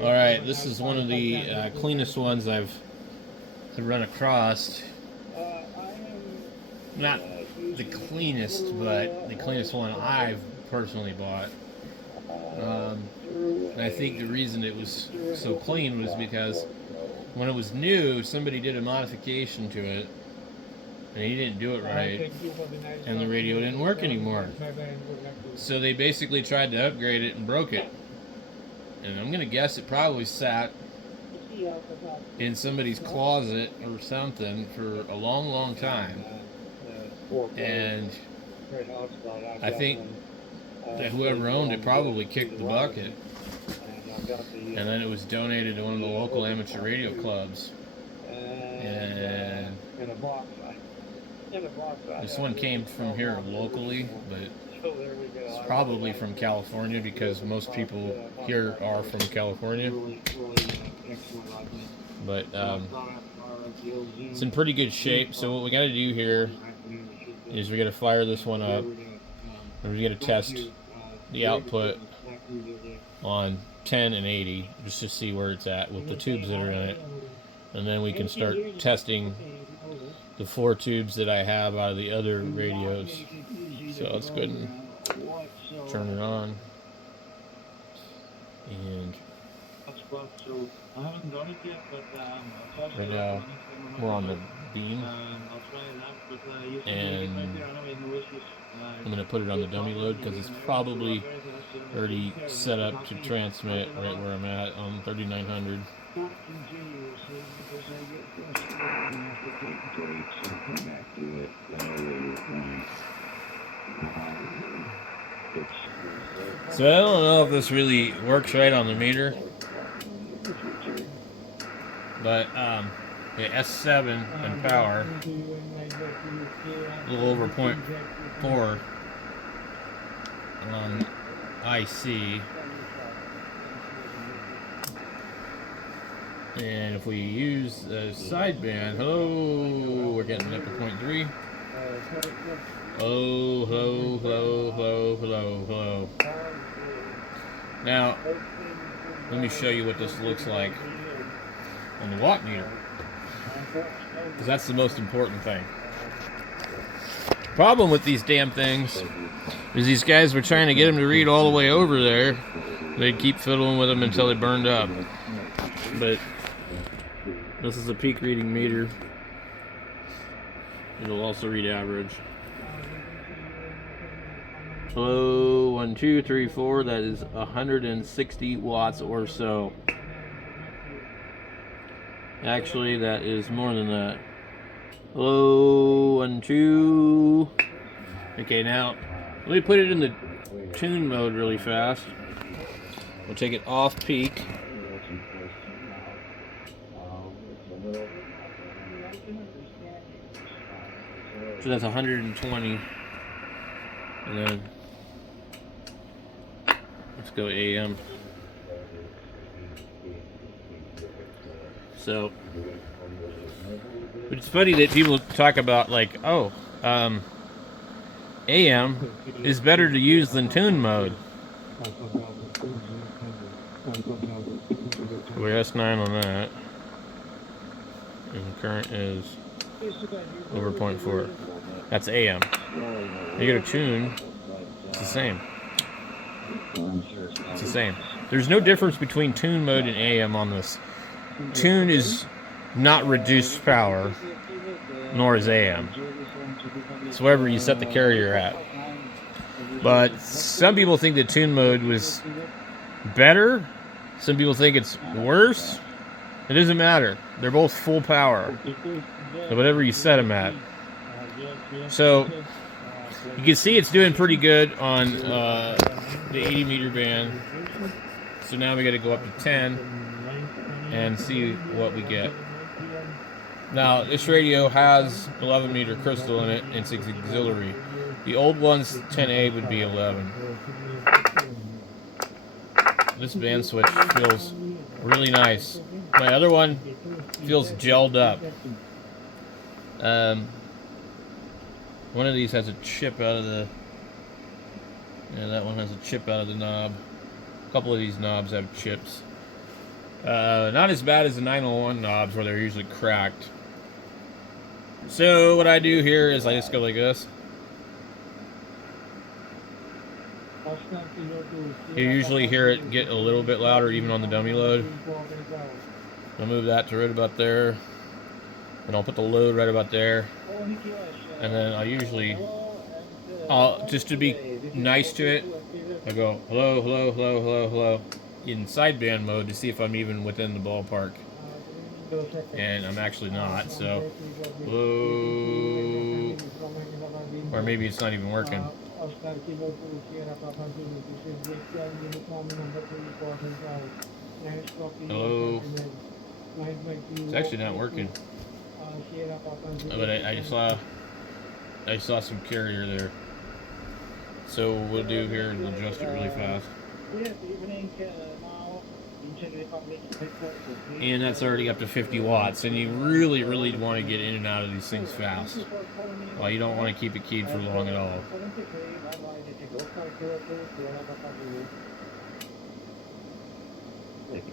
Alright, this is one of the cleanest ones I've run across. Not the cleanest, but the cleanest one I've personally bought. And I think the reason it was so clean was because when it was new, somebody did a modification to it, and he didn't do it right, and the radio didn't work anymore. So they basically tried to upgrade it and broke it. And I'm gonna guess it probably sat in somebody's closet or something for a long, long time. And I think that whoever owned it probably kicked the bucket. And then it was donated to one of the local amateur radio clubs. And this one came from here locally, but it's probably from California because most people here are from California. But it's in pretty good shape. So what we got to do here is we got to fire this one up, and we got to test the output on 10 and 80 just to see where it's at with the tubes that are in it, and then we can start testing the 4 tubes that I have out of the other radios. So let's go ahead and turn it on, and right now we're on the beam, and I'm going to put it on the dummy load because it's probably already set up to transmit right where I'm at on 3900. So I don't know if this really works right on the meter, but the S7 and power, a little over 0.4 on IC, and if we use the sideband, hello, we're getting up to 0.3. Oh, hello, hello, hello, hello, hello. Now, let me show you what this looks like on the watt meter, because that's the most important thing. The problem with these damn things is these guys were trying to get them to read all the way over there. They'd keep fiddling with them until they burned up. But this is a peak reading meter. It'll also read average. Hello, 1, 2, 3, 4. That is 160 watts or so. Actually, that is more than that. Hello, 1, 2. Okay, now let me put it in the tune mode really fast. We'll take it off peak. So that's 120. And then let's go AM. So, but it's funny that people talk about like, oh, AM is better to use than tune mode. We're S9 on that, and the current is over 0.4. That's AM. You go to tune, it's the same. It's the same. There's no difference between tune mode and AM on this. Tune is not reduced power, nor is AM. It's wherever you set the carrier at. But some people think that tune mode was better. Some people think it's worse. It doesn't matter. They're both full power. So whatever you set them at. So you can see it's doing pretty good on the 80 meter band. So now we got to go up to 10 and see what we get. Now this radio has 11 meter crystal in it, and it's auxiliary. The old one's 10A would be 11. This band switch feels really nice. My other one feels gelled up. One of these has a chip out of the... Yeah, that one has a chip out of the knob. A couple of these knobs have chips. Not as bad as the 901 knobs where they're usually cracked. So what I do here is I just go like this. You usually hear it get a little bit louder even on the dummy load. I'll move that to right about there. And I'll put the load right about there. And then I'll just to be nice to it, I go hello, hello, hello, hello, hello in sideband mode to see if I'm even within the ballpark. And I'm actually not, so hello, or maybe it's not even working. Hello. It's actually not working. But I saw some carrier there. So what we'll do here is we'll adjust it really fast. And that's already up to 50 watts. And you really, really want to get in and out of these things fast. Well, you don't want to keep it keyed for long at all.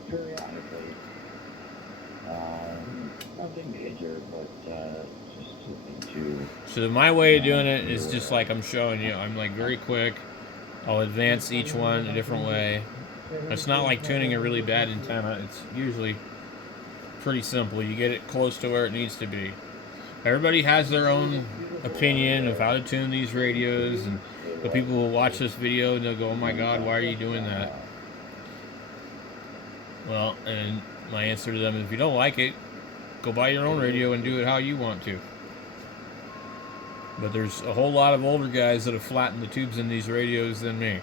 Periodically. Nothing major, but just something to... So my way of doing it is just like I'm showing you. I'm like very quick. I'll advance each one a different way. It's not like tuning a really bad antenna. It's usually pretty simple. You get it close to where it needs to be. Everybody has their own opinion of how to tune these radios, and but people will watch this video and they'll go, "Oh my God, why are you doing that?" Well, and my answer to them is, if you don't like it, go buy your own radio and do it how you want to. But there's a whole lot of older guys that have flattened the tubes in these radios than me.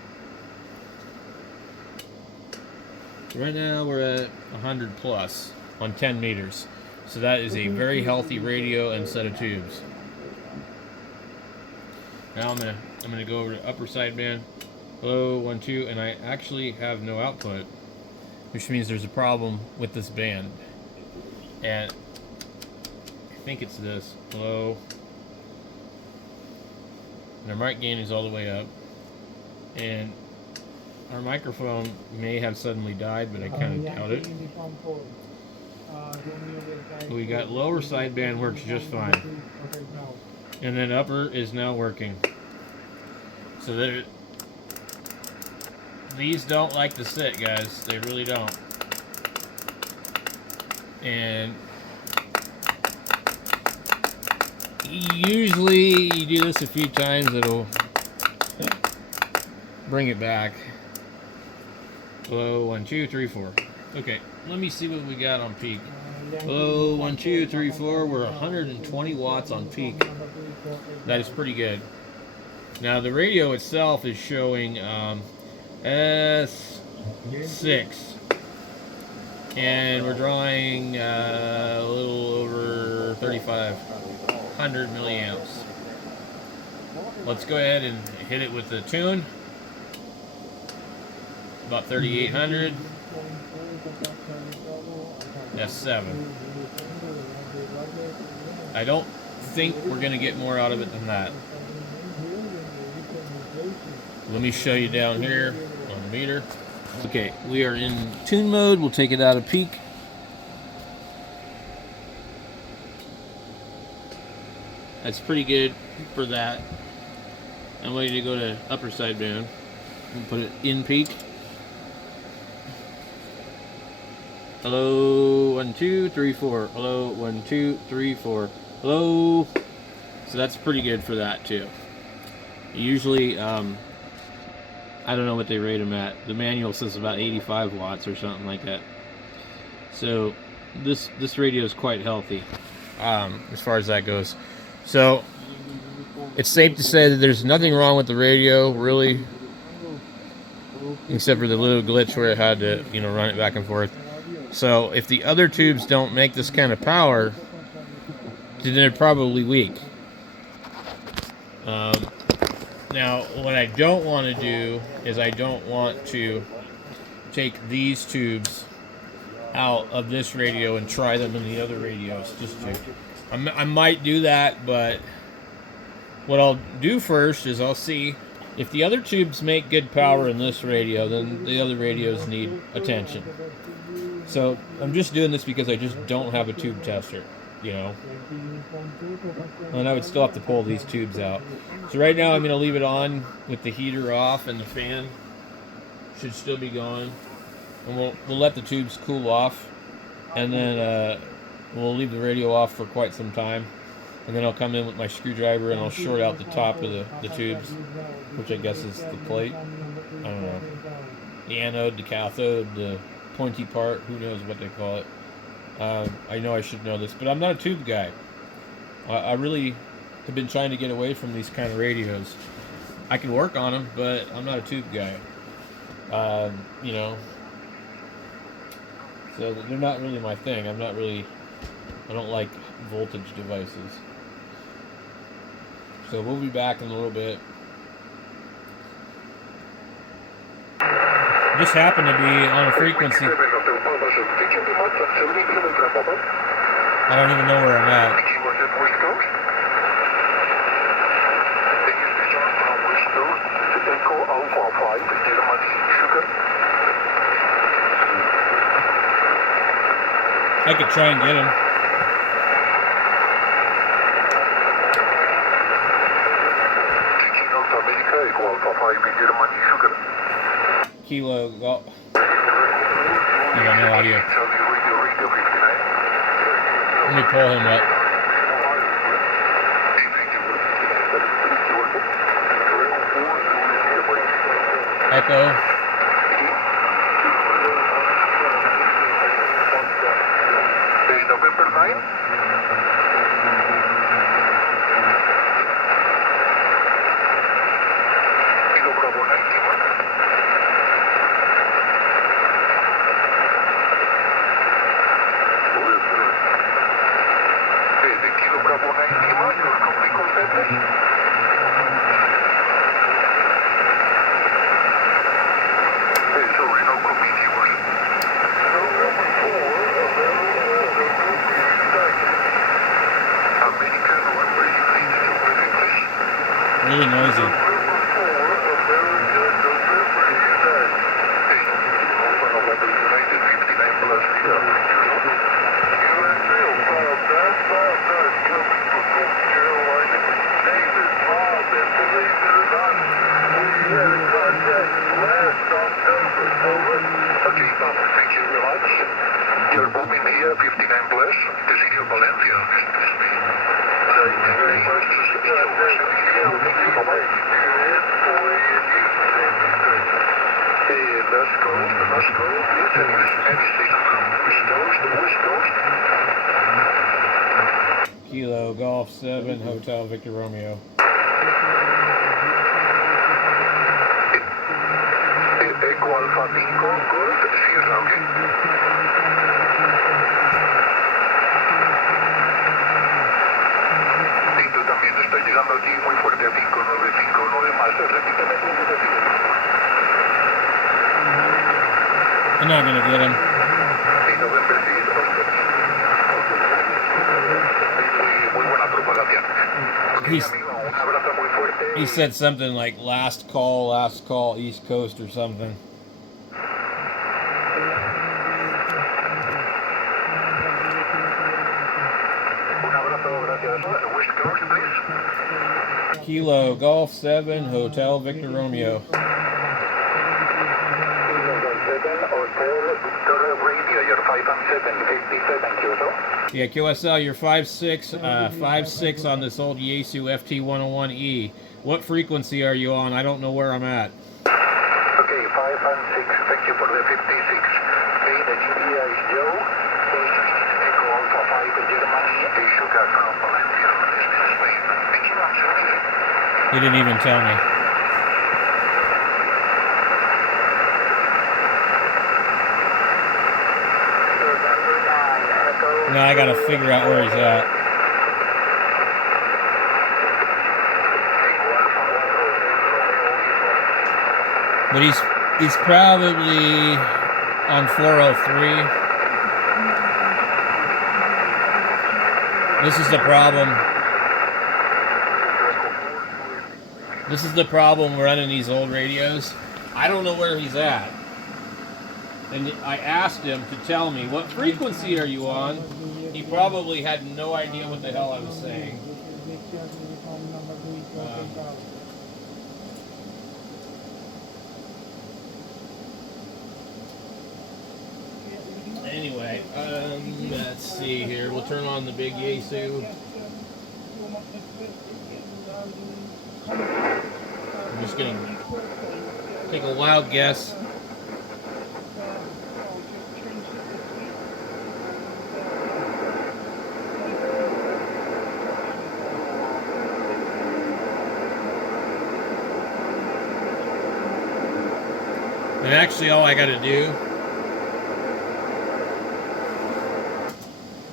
Right now we're at 100 plus on 10 meters. So that is a very healthy radio and set of tubes. Now I'm gonna go over to upper sideband, hello, 1, 2, and I actually have no output, which means there's a problem with this band. And I think it's this, hello. And our mic gain is all the way up. And our microphone may have suddenly died, but I kind of doubt it. We got lower sideband works just fine. And then upper is now working. So these don't like to sit, guys. They really don't. And usually you do this a few times, it'll bring it back. Hello, 1, 2, 3, 4. Okay, let me see what we got on peak. Hello, 1, 2, 3, 4. We're 120 watts on peak. That is pretty good. Now the radio itself is showing S6, and we're drawing a little over 3,500 milliamps. Let's go ahead and hit it with the tune. About 3,800. That's 7. I don't think we're going to get more out of it than that. Let me show you down here on the meter. Okay, we are in tune mode. We'll take it out of peak. That's pretty good for that. I'm waiting to go to upper sideband and put it in peak. Hello, 1, 2, 3, 4. Hello, 1, 2, 3, 4. Hello. So that's pretty good for that too. Usually, I don't know what they rate them at. The manual says about 85 watts or something like that. So this radio is quite healthy as far as that goes. So it's safe to say that there's nothing wrong with the radio, really, except for the little glitch where it had to, run it back and forth. So if the other tubes don't make this kind of power, then they're probably weak. Now, what I don't want to do is I don't want to take these tubes out of this radio and try them in the other radios. I might do that, but what I'll do first is I'll see if the other tubes make good power in this radio, then the other radios need attention. So I'm just doing this because I just don't have a tube tester, you know. And I would still have to pull these tubes out. So right now I'm going to leave it on with the heater off and the fan should still be going. And we'll let the tubes cool off. And then we'll leave the radio off for quite some time. And then I'll come in with my screwdriver and I'll short out the top of the tubes, which I guess is the plate. I don't know. The anode, the cathode, the pointy part, who knows what they call it. I know I should know this, but I'm not a tube guy. I really have been trying to get away from these kind of radios. I can work on them, but I'm not a tube guy. You know, so they're not really my thing. I don't like voltage devices. So we'll be back in a little bit. This happened to be on a frequency. I don't even know where I'm at. I could try and get him. Kilo Golf. Yeah, no audio. Let me pull him up. Echo. Really noisy. You're bombing here, 59 plus, Decidio Valencia. Let's go. Kilo Golf 7 Hotel Victor Romeo. Eco Alfa 5 Golf Sierra, ok. Tito también está llegando aquí muy fuerte a 5959 más, repíteme tu dirección. I'm not gonna get him. He said something like last call, East Coast or something. Kilo Golf 7 Hotel Victor Romeo. Yeah, QSL, you're 5.6 on this old Yaesu Ft101E. What frequency are you on? I don't know where I'm at. Okay, 5 and 6. Thank you for the 56. Okay, the GPI is Joe. Echo Alpha 5 Germany. Sugar from Valencia. Spain. Thank you, I'm He didn't even tell me. Now I gotta figure out where he's at. But he's probably on 403. This is the problem. This is the problem running these old radios. I don't know where he's at. And I asked him to tell me, what frequency are you on? He probably had no idea what the hell I was saying. Anyway, let's see here. We'll turn on the big Yaesu. I'm just going to take a wild guess. And actually all I got to do,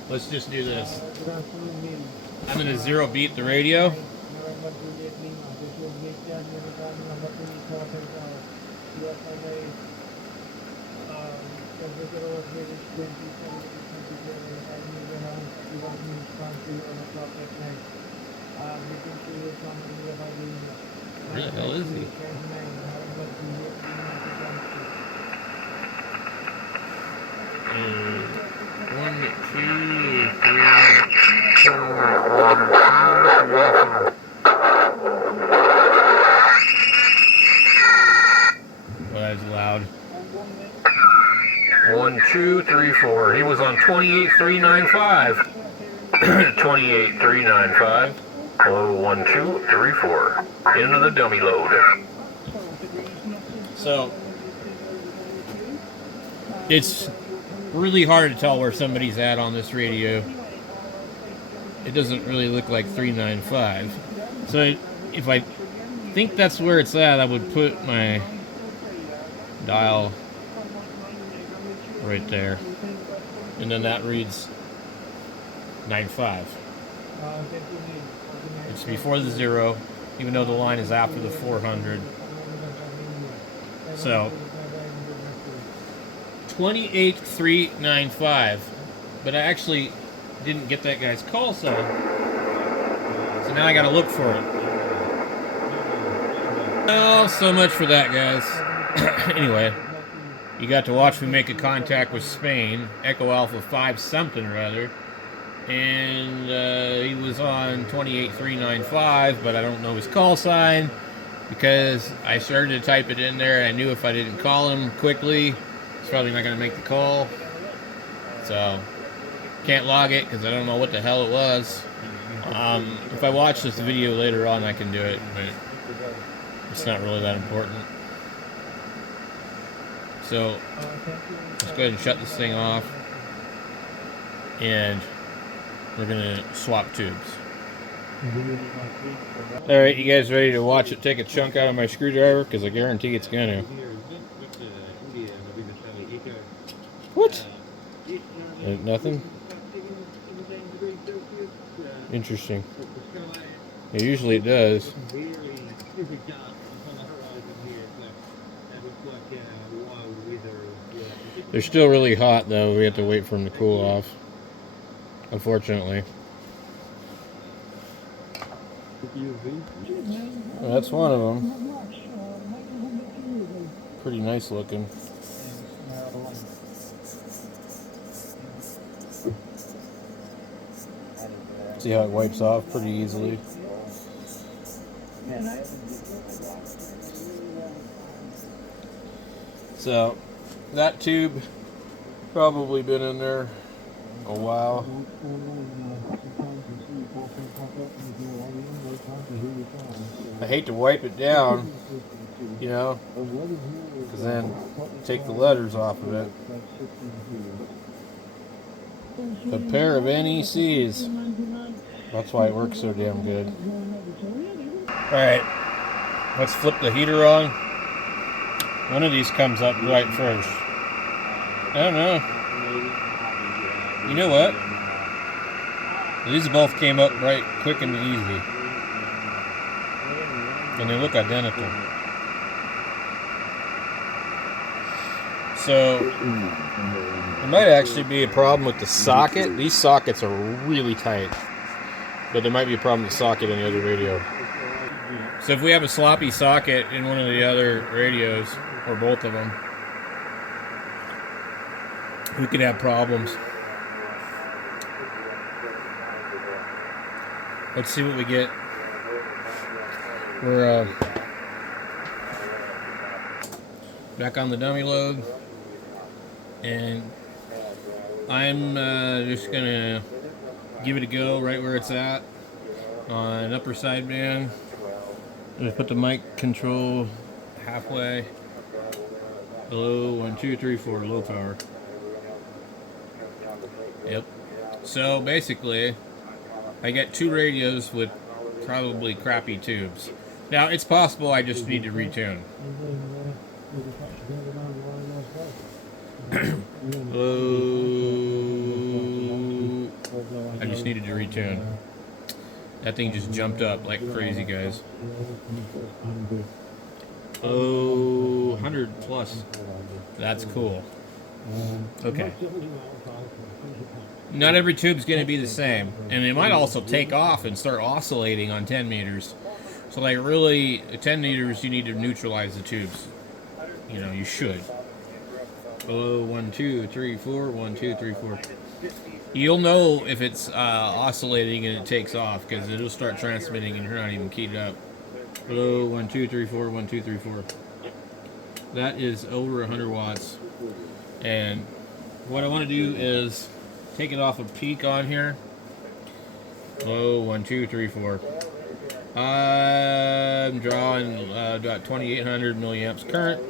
let's just do this. I'm going to zero beat the radio. Where the hell is he? One, two, three, well, that's loud. 1, 2, 3, 4. He was on 28395. 28395. Hello, 1, 2, 3, 4. Into the dummy load. So it's really hard to tell where somebody's at on this radio. It doesn't really look like 395. So if I think that's where it's at, I would put my dial right there. And then that reads 95. It's before the 0, even though the line is after the 400. So 28395, but I actually didn't get that guy's call sign, so now I gotta look for it. Well, so much for that, guys. Anyway, you got to watch me make a contact with Spain, Echo Alpha 5 something or other, and he was on 28395, but I don't know his call sign because I started to type it in there and I knew if I didn't call him quickly, it's probably not going to make the call. So, can't log it because I don't know what the hell it was. If I watch this video later on, I can do it, but it's not really that important. So, let's go ahead and shut this thing off. And we're going to swap tubes. Alright, you guys ready to watch it take a chunk out of my screwdriver? Because I guarantee it's going to. What? Nothing? Interesting. Yeah, usually it does. They're still really hot though. We have to wait for them to cool off. Unfortunately. Well, that's one of them. Pretty nice looking. See how it wipes off pretty easily. So that tube probably been in there a while. I hate to wipe it down, you know, because then take the letters off of it. A pair of NECs. That's why it works so damn good. Alright, let's flip the heater on. One of these comes up right first. I don't know. You know what? These both came up right quick and easy. And they look identical. So, there might actually be a problem with the socket. These sockets are really tight. But there might be a problem with the socket on the other radio. So if we have a sloppy socket in one of the other radios, or both of them, we could have problems. Let's see what we get. We're back on the dummy load, and I'm just gonna give it a go right where it's at on upper sideband. I'm gonna put the mic control halfway. Low 1, 2, 3, 4, low power. Yep. So basically, I get 2 radios with probably crappy tubes. Now it's possible I just need to retune. I just needed to retune. That thing just jumped up like crazy, guys. 100 plus. That's cool. Okay. Not every tube's going to be the same, and it might also take off and start oscillating on 10 meters. So, like, really, at 10 meters, you need to neutralize the tubes. You know, you should. 1, 2, 3, 4. 1, 2, 3, 4. You'll know if it's oscillating and it takes off because it'll start transmitting and you're not even keyed up. 1, 2, 3, 4. 1, 2, 3, 4. That is over 100 watts. And what I want to do is take it off a peak on here. 1, 2, 3, 4. I'm drawing about 2800 milliamps current.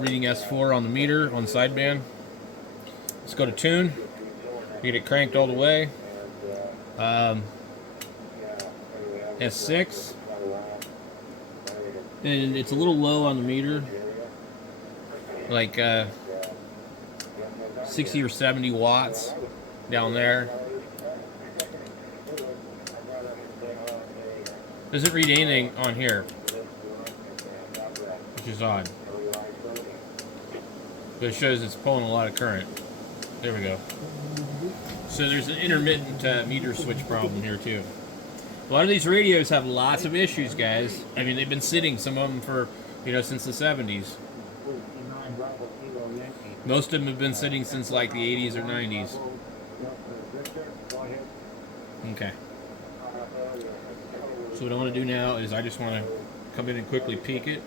Reading S4 on the meter on sideband. Let's go to tune. Get it cranked all the way. S6. And it's a little low on the meter. Like 60 or 70 watts down there. Doesn't read anything on here, which is odd. But it shows it's pulling a lot of current. There we go. So there's an intermittent meter switch problem here too. A lot of these radios have lots of issues, guys. I mean, they've been sitting, some of them for, since the 70s. Most of them have been sitting since like the 80s or 90s. Okay. So what I want to do now is I just want to come in and quickly peek it.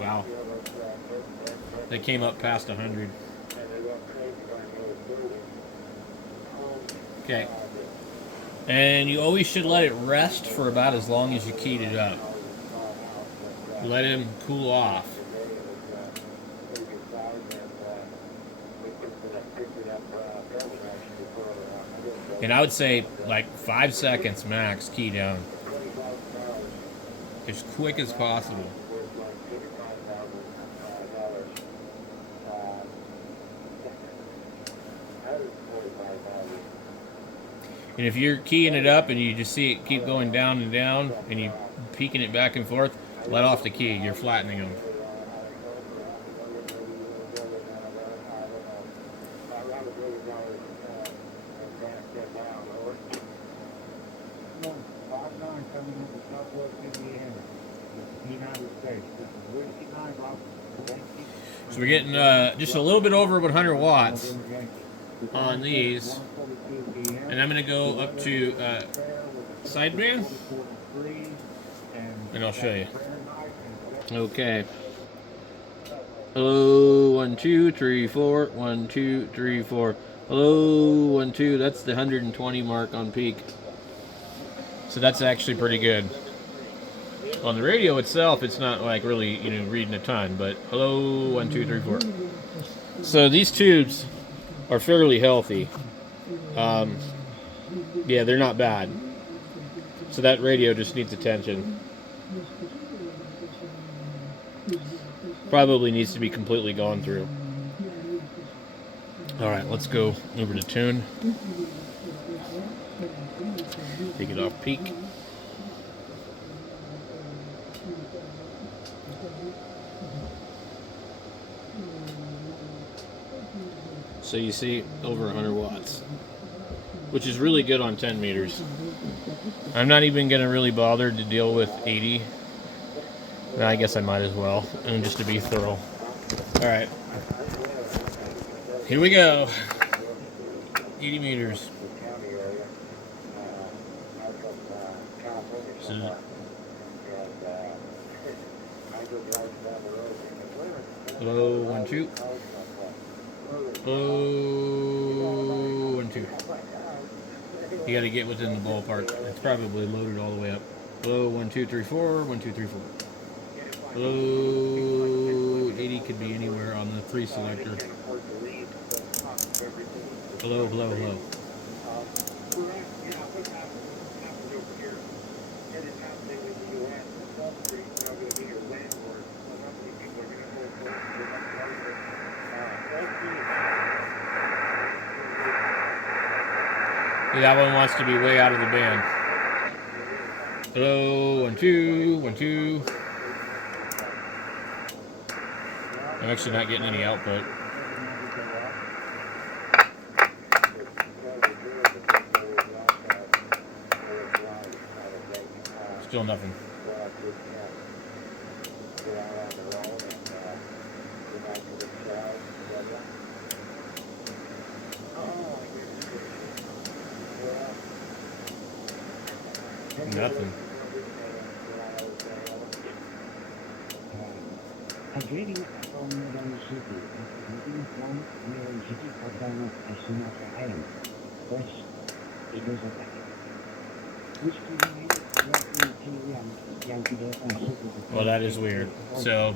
Wow. They came up past 100. Okay. And you always should let it rest for about as long as you keyed it up. Let him cool off. And I would say like 5 seconds max key down. As quick as possible. And if you're keying it up and you just see it keep going down and down and you peeking it back and forth, let off the key. You're flattening them. So we're getting just a little bit over 100 watts on these. And I'm going to go up to sideband, and I'll show you. Okay. Hello, 1, 2, 3, 4. 1, 2, 3, 4. Hello, 1, 2. That's the 120 mark on peak. So that's actually pretty good. On the radio itself, it's not like really, reading a ton, but hello, 1, 2, 3, 4. So these tubes are fairly healthy. Yeah, they're not bad. So that radio just needs attention. Probably needs to be completely gone through. Alright, let's go over to tune. Take it off peak. So you see over 100 watts, which is really good on 10 meters. I'm not even going to really bother to deal with 80. I guess I might as well, and just to be thorough. All right, here we go. 80 meters. So, low 1 2. Low 1 2. You got to get within the ballpark. It's probably loaded all the way up. Low 1 2 3 4. 1 2 3 4. Low 80 could be anywhere on the 3 selector. Below, below, below. That one wants to be way out of the band. Hello, 1 2, 1 2. I'm actually not getting any output. Still nothing. Nothing. Well, that is weird. So,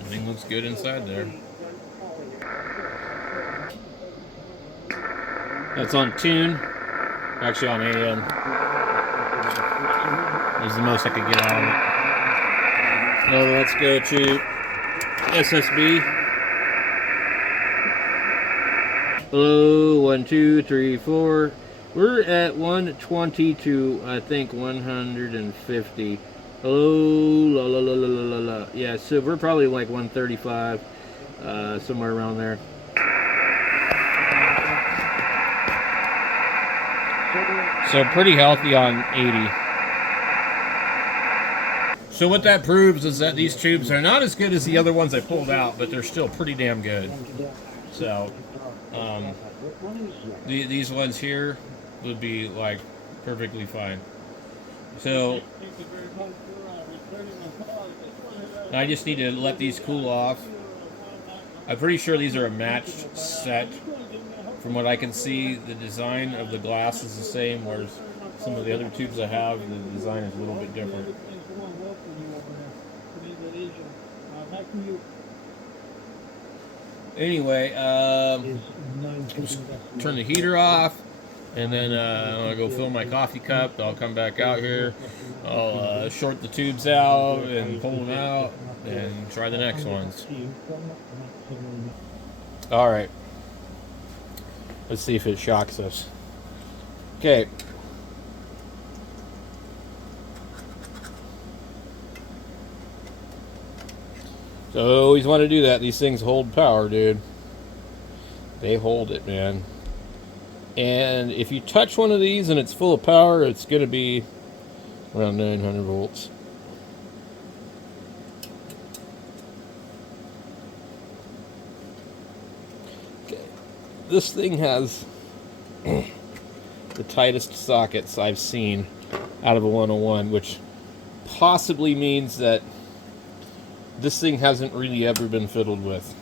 everything looks good inside there. That's on tune. Actually on AM. Is the most I could get out of it. So let's go to SSB. Hello, 1 2 3 4. We're at 120 to I think 150. Hello, la la la la la la. Yeah, so we're probably like 135, somewhere around there. So pretty healthy on 80. So what that proves is that these tubes are not as good as the other ones I pulled out, but they're still pretty damn good. So these ones here would be like perfectly fine. So I just need to let these cool off. I'm pretty sure these are a matched set. From what I can see, the design of the glass is the same, whereas some of the other tubes I have, the design is a little bit different. Anyway, just turn the heater off, and then I'm going to go fill my coffee cup. I'll come back out here. I'll short the tubes out and pull them out and try the next ones. All right. Let's see if it shocks us. Okay. So always want to do that. These things hold power, dude. They hold it, man. And if you touch one of these and it's full of power, it's going to be around 900 volts. Okay. This thing has the tightest sockets I've seen out of a 101, which possibly means that this thing hasn't really ever been fiddled with.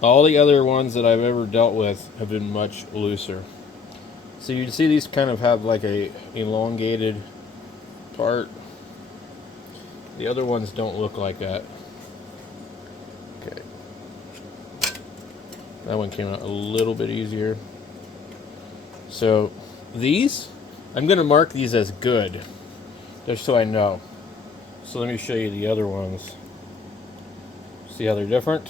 All the other ones that I've ever dealt with have been much looser. So you can see these kind of have like a elongated part. The other ones don't look like that. Okay. That one came out a little bit easier. So these, I'm going to mark these as good, just so I know. So let me show you the other ones. See how they're different?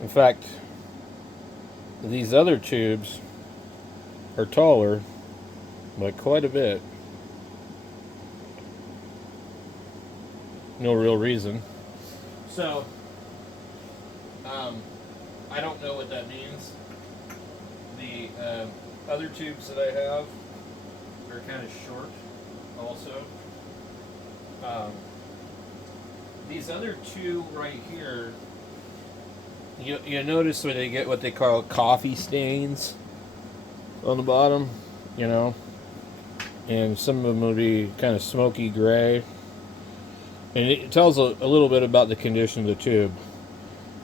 In fact, these other tubes are taller, but quite a bit. No real reason. So, I don't know what that means. The other tubes that I have They're kind of short also. These other two right here, you notice where they get what they call coffee stains on the bottom, you know, and some of them will be kind of smoky gray, and it tells a little bit about the condition of the tube.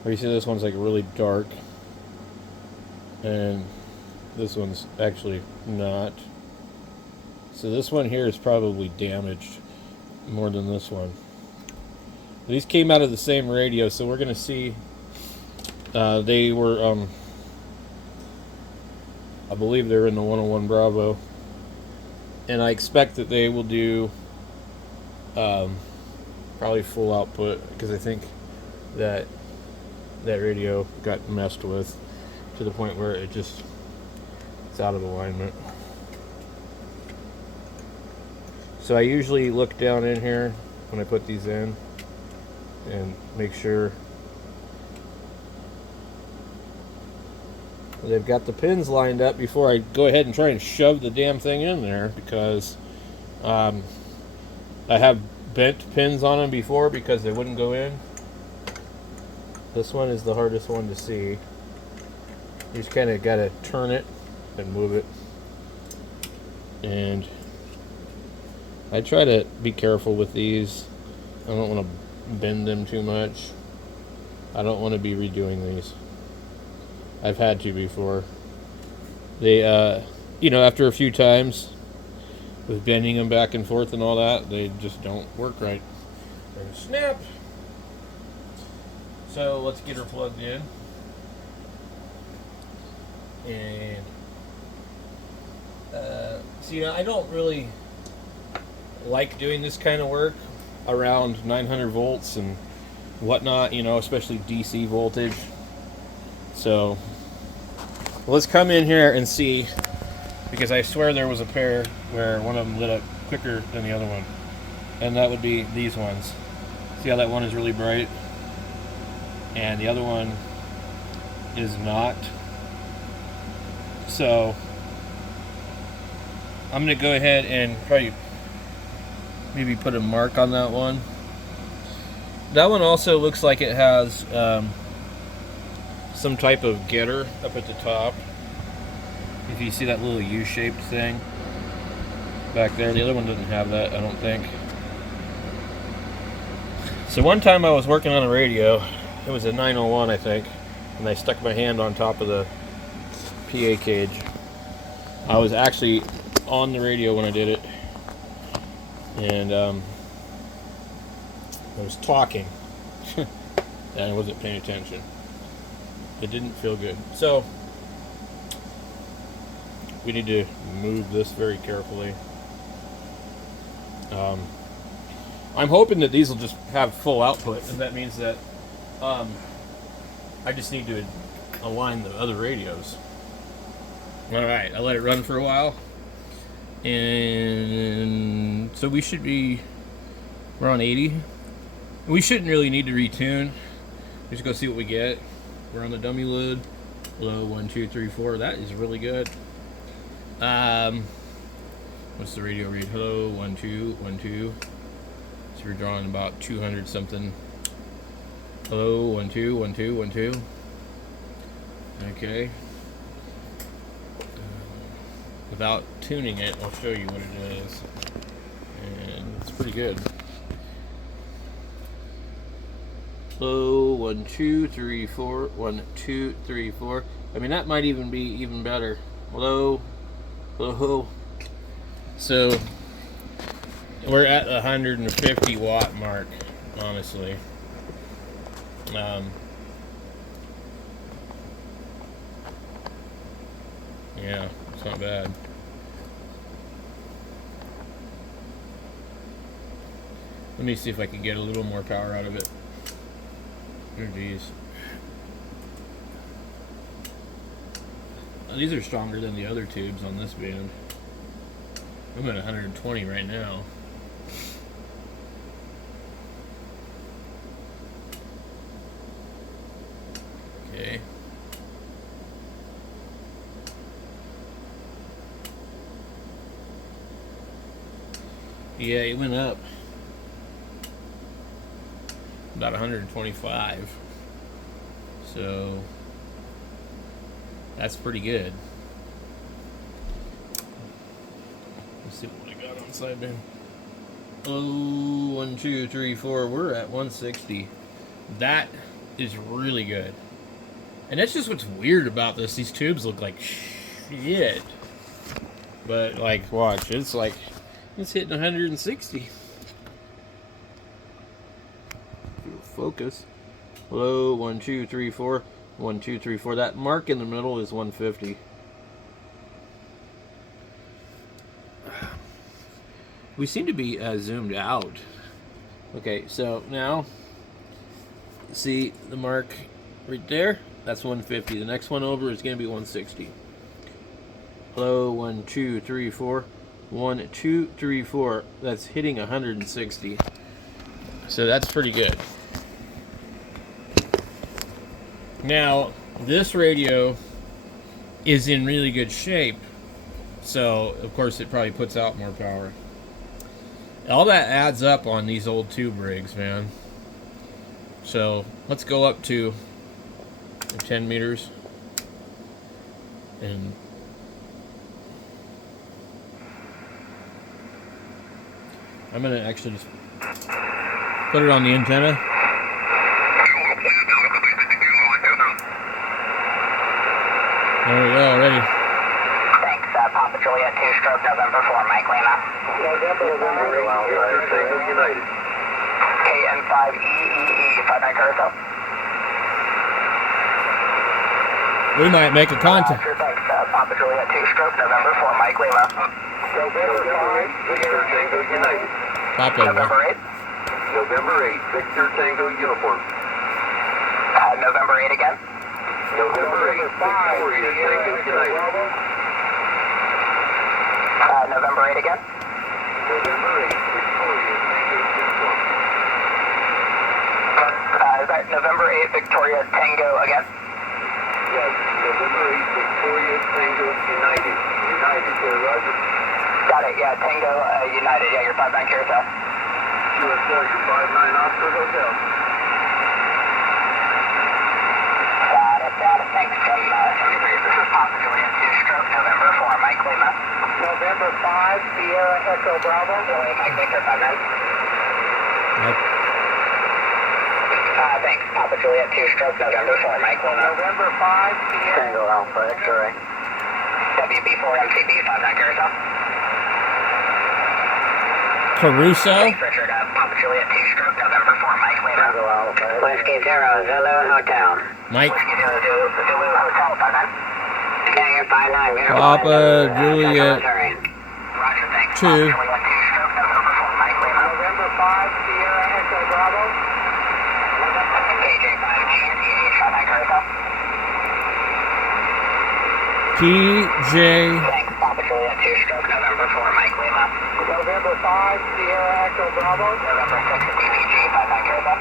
Where you see this one's like really dark, and this one's actually not. So this one here is probably damaged more than this one. These came out of the same radio, so we're going to see. They were, I believe they're in the 101 Bravo. And I expect that they will do probably full output, because I think that radio got messed with to the point where it's out of alignment. So I usually look down in here when I put these in and make sure they've got the pins lined up before I go ahead and try and shove the damn thing in there, because I have bent pins on them before because they wouldn't go in. This one is the hardest one to see. You just kind of got to turn it and move it. And I try to be careful with these. I don't want to bend them too much. I don't want to be redoing these. I've had to before. They, after a few times with bending them back and forth and all that, they just don't work right. And snap! So let's get her plugged in. And, I don't really like doing this kind of work around 900 volts and whatnot, especially DC voltage. So let's come in here and see, because I swear there was a pair where one of them lit up quicker than the other one, and that would be these ones. See how that one is really bright and the other one is not? So I'm going to go ahead and probably maybe put a mark on that one. That one also looks like it has some type of getter up at the top. If you see that little U-shaped thing back there, the other one doesn't have that, I don't think. So one time I was working on a radio, it was a 901 I think, and I stuck my hand on top of the PA cage. I was actually on the radio when I did it, and I was talking and I wasn't paying attention. It didn't feel good. So we need to move this very carefully. I'm hoping that these will just have full output, and that means that I just need to align the other radios. Alright, I let it run for a while, and so we're on 80. We shouldn't really need to retune. Just go see what we get. We're on the dummy load. Low 1, 2, 3, 4. That is really good. What's the radio read? Hello, 1, 2, 1, 2. So we're drawing about 200 something. Hello, 1, 2, 1, 2, 1, 2. Okay. Without tuning it, I'll show you what it is. And it's pretty good. Hello, 1, 2, 3, 4. 1, 2, 3, 4. I mean, that might even be even better. Hello. Hello. So we're at the 150 watt mark, honestly. Yeah, it's not bad. Let me see if I can get a little more power out of it. Oh geez. These are stronger than the other tubes on this band. I'm at 120 right now. Okay. Yeah, it went up. About 125. So that's pretty good. Let's see what I got on sideband. Oh, 1, 2, 3, 4. We're at 160. That is really good. And that's just what's weird about this. These tubes look like shit. But like, watch, it's like it's hitting 160. Focus. Low, 1, 2, 3, 4. 1, 2, 3, 4. That mark in the middle is 150. We seem to be zoomed out. Okay, so now see the mark right there? That's 150. The next one over is going to be 160. Low, 1, 2, 3, 4. 1, 2, 3, 4. That's hitting 160. So that's pretty good. Now, this radio is in really good shape, so of course it probably puts out more power. All that adds up on these old tube rigs, man. So let's go up to 10 meters and I'm gonna actually just put it on the antenna. There we go, already. Thanks, Papa Juliet 2 stroke November 4, Mike Lima. November 8, Tango United. KN5EEE, 5 Carousel. We might make a contact. Thanks, Papa Juliet 2 stroke November 4, Mike Lima. November 8, Victor Tango United. Pop over. November 8. November 8, Victor Tango Uniform. November 8 again. November 8, Victoria Tango United. November 8 again. November 8, Victoria Tango Uniform. Is that November 8 Victoria Tango again? Yes, November 8, Victoria Tango United. United, sir, Roger. Got it, yeah, Tango United. Yeah, you're 5 Carousel. QSL, you're 59 Oscar Hotel. Got it, thanks, Tim. This is Papa Juliet 2 stroke November 4, Mike Lima. November 5, Sierra Echo Bravo. Mike Victor, 5 9. Thanks, Papa Juliet 2 stroke November 4, Mike Lima. November 5, Sierra Tango Alpha X-ray. WB4 MCB, 5 Carousel. Caruso. Thanks, Richard. Papa Juliet 2 stroke November 4, Mike Lima. Tango Alpha. Whiskey 0, Zulu Hotel. Mike. Whiskey 0, Zulu Hotel, 5 9. Yeah, you're 5 9. Papa Juliet Roger, thanks. 2. Papa Juliet 2 stroke November 4, Mike Lima. November 5, Sierra Echo Bravo. KJ5, GNTH, 5 Carousel. PJ. Thanks, Papa Juliet 2 stroke November 4, Mike Lima. November 5, Sierra Echo Bravo. November 6, DVG, 5 Carousel.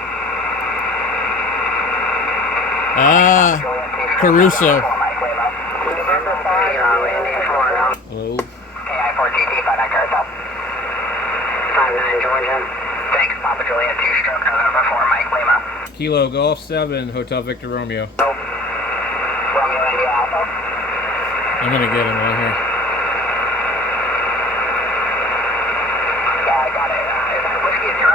Caruso. November 5, Hello. KI4GT, 5 Carousel. 5-9, Georgia. Thanks, Papa Juliet 2 stroke November 4, Mike Lima. Kilo Golf 7, Hotel Victor Romeo. Romeo India Alpha. I'm gonna get him right here. Yeah, I got it. Is that Whiskey 0?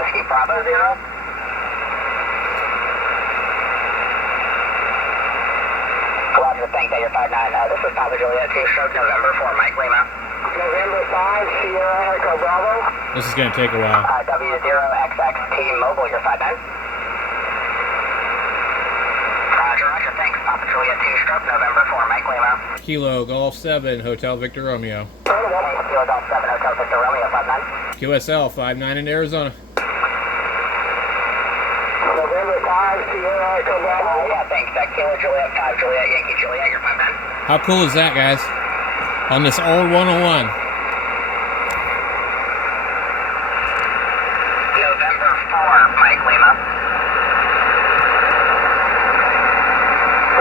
Whiskey Bravo 0? Roger, thank that, you're 5-9. This is Papa Juliet 2 stroke November 4, Mike Lima. November 5, Sierra Echo Bravo. This is gonna take a while. W0XX T-Mobile, you're 5-9. Roger, thanks. Papa Juliet 2 stroke November 4, Mike Lima. Kilo Golf 7, Hotel Victor Romeo. Kilo Golf 7, Hotel Victor Romeo, 5-9. QSL 5-9 in Arizona. November 5, Sierra Echo Bravo. Yeah, thanks. Kilo Juliet 5, Juliet Yankee Juliet, you're 5-9. How cool is that, guys? On this old 101. November 4, Mike Lima.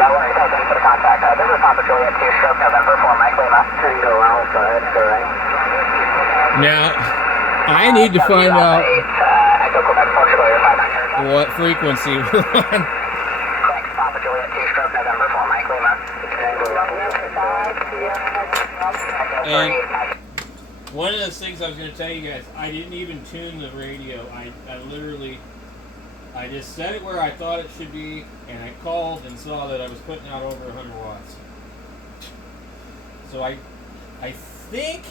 No worries, thanks for the contact. This is Papa Juliet 2 stroke November 4, Mike Lima. Tango Alpha, X-ray. Now, I need to find out Echo Quebec, Portugal, you're 59. what frequency we're on. Thanks, Papa Juliet, 2 stroke November 4, Mike Lima. And one of those things I was going to tell you guys, I didn't even tune the radio. I literally, I just set it where I thought it should be, and I called and saw that I was putting out over 100 watts. So I think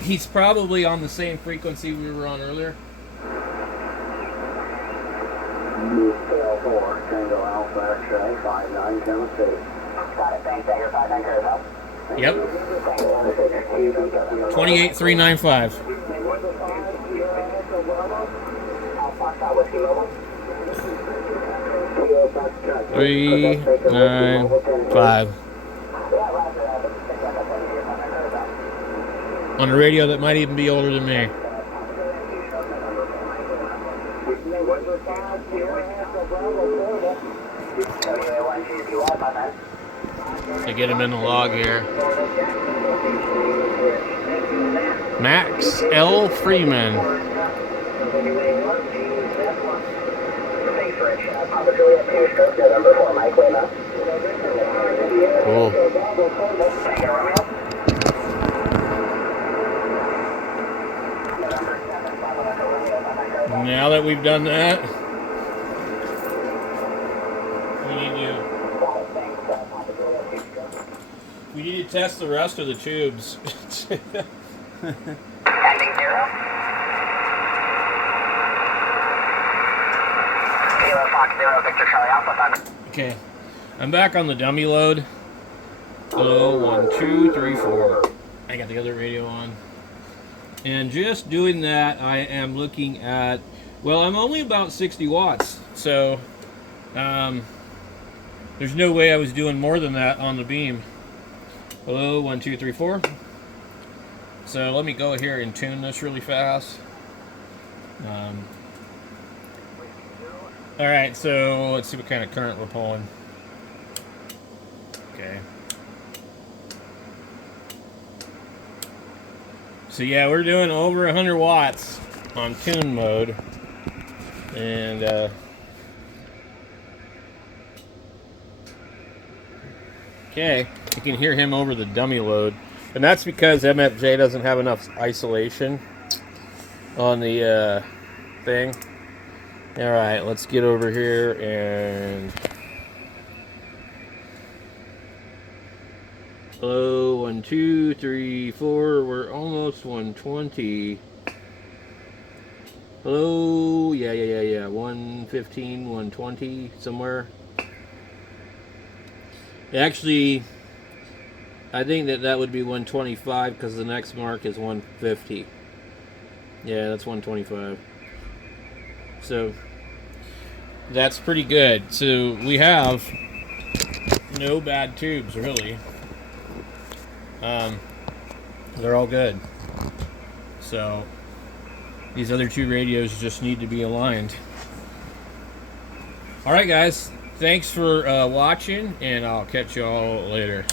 he's probably on the same frequency we were on earlier. Scale 4, Tango Alpha X-ray, 5976. Got it, thanks, Dagger 59 Carousel. Yep. 28395. Whiskey Mobile. 395. On a radio that might even be older than me. To get him in the log here. Max L. Freeman. Cool. Now that we've done that, we need to test the rest of the tubes. Ending 0. Kilo Fox 0, Victor Charlie Alpha 5. Okay, I'm back on the dummy load. Hello, 1, 2, 3, 4. I got the other radio on. And just doing that, I am looking at, well, I'm only about 60 watts. So, there's no way I was doing more than that on the beam. Hello, 1, 2, 3, 4. So let me go here and tune this really fast. Alright, so let's see what kind of current we're pulling. Okay. So yeah, we're doing over 100 watts on tune mode. And okay, you can hear him over the dummy load. And that's because MFJ doesn't have enough isolation on the thing. Alright, let's get over here and... Hello, 1, 2, 3, 4. We're almost 120. Hello, yeah. 115, 120, somewhere. Actually, I think that would be 125 because the next mark is 150. Yeah, that's 125. So that's pretty good. So we have no bad tubes, really. They're all good. So these other two radios just need to be aligned. All right, guys. Thanks for watching, and I'll catch you all later.